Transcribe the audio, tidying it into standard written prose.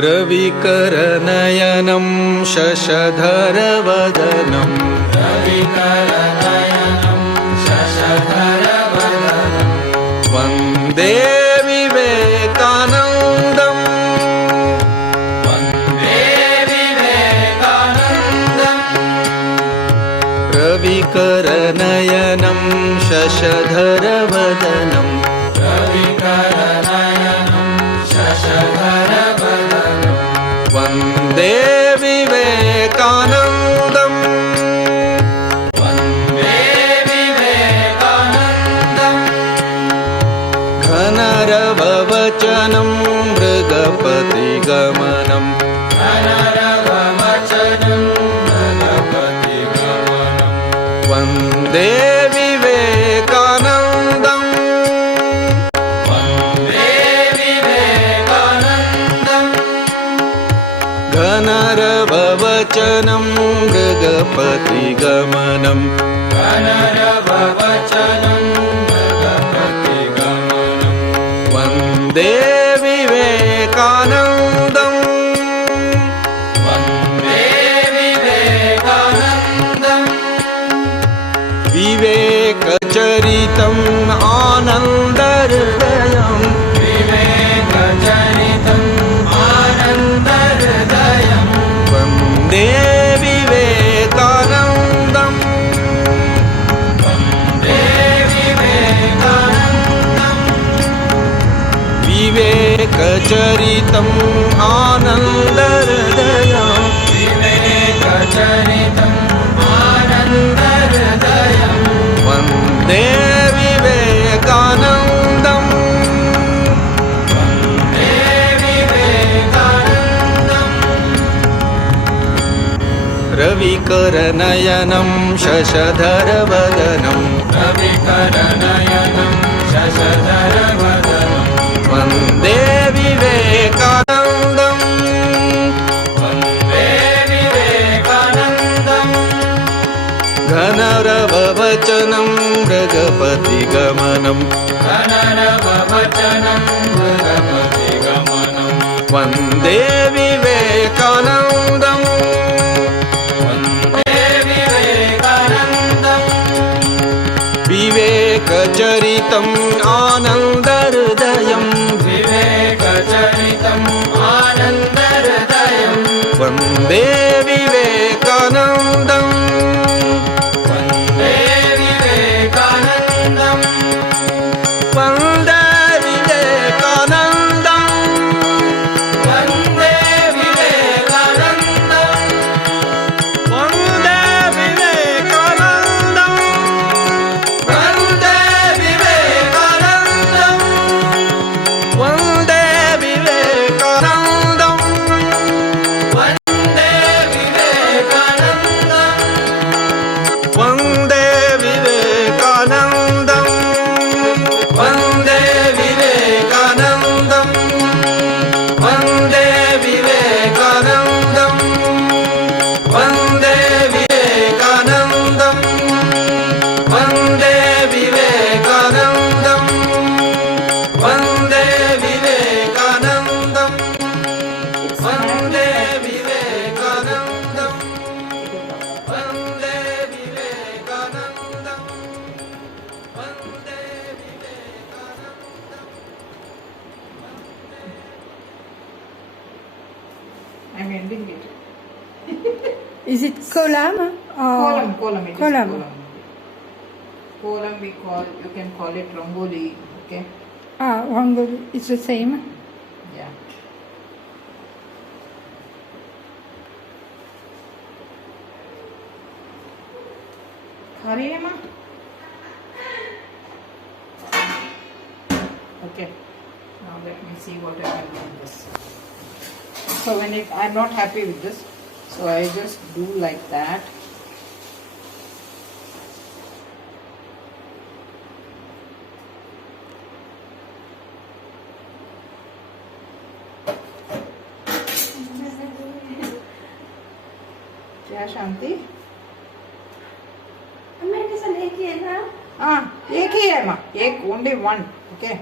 रविकरनयनं शशधरवदनं वन्दे विवेकानन्दं रविकरनयनं शशधरवदनं वन्दे विवेकानन्दं घनरववचनं मृगपतिगमनं वन्दे विवेकानन्दं घनरववचनं मृगपतिगमनं वन्दे विवेकानन्दं विवेकचरितं आनन्दहृदयं वन्दे विवेकानन्दं विवेकचरितं आनन्दहृदयं वन्दे विवेकानन्दं रविकरनयनं शशधरवदनं वन्दे विवेकानन्दं घनरववचनं मृगपतिगमनं वन्दे विवेकानन्दं विवेकचरितं आनन्दहृदयं वन्दे विवेकानन्दं वन्दे विवेकानन्दं वन्दे विवेकानन्दं वन्दे विवेकानन्दं वन्दे विवेकानन्दं वन्दे विवेकानन्दं वन्दे विवेकानन्दं वन्दे विवेकानन्दं वन्दे विवेकानन्दं वन्दे विवेकानन्दं वन्दे विवेकानन्दं वन्दे विवेकानन्दं वन्दे विवेकानन्दं वन्दे विवेकानन्दं वन्दे विवेकानन्दं वन्दे I'm ending it. Is it kolam? Or Kolam. It is kolam. Kolam we call, you can call it rangoli. Okay. Rangoli. It's the same. Yeah. Hurry, Emma. Okay. Now let me see what I can do with this. So when I'm not happy with this, so I just do like that. क्या शांति? Medicine एक ही है ना? हाँ एक ही है माँ, एक only one. Okay.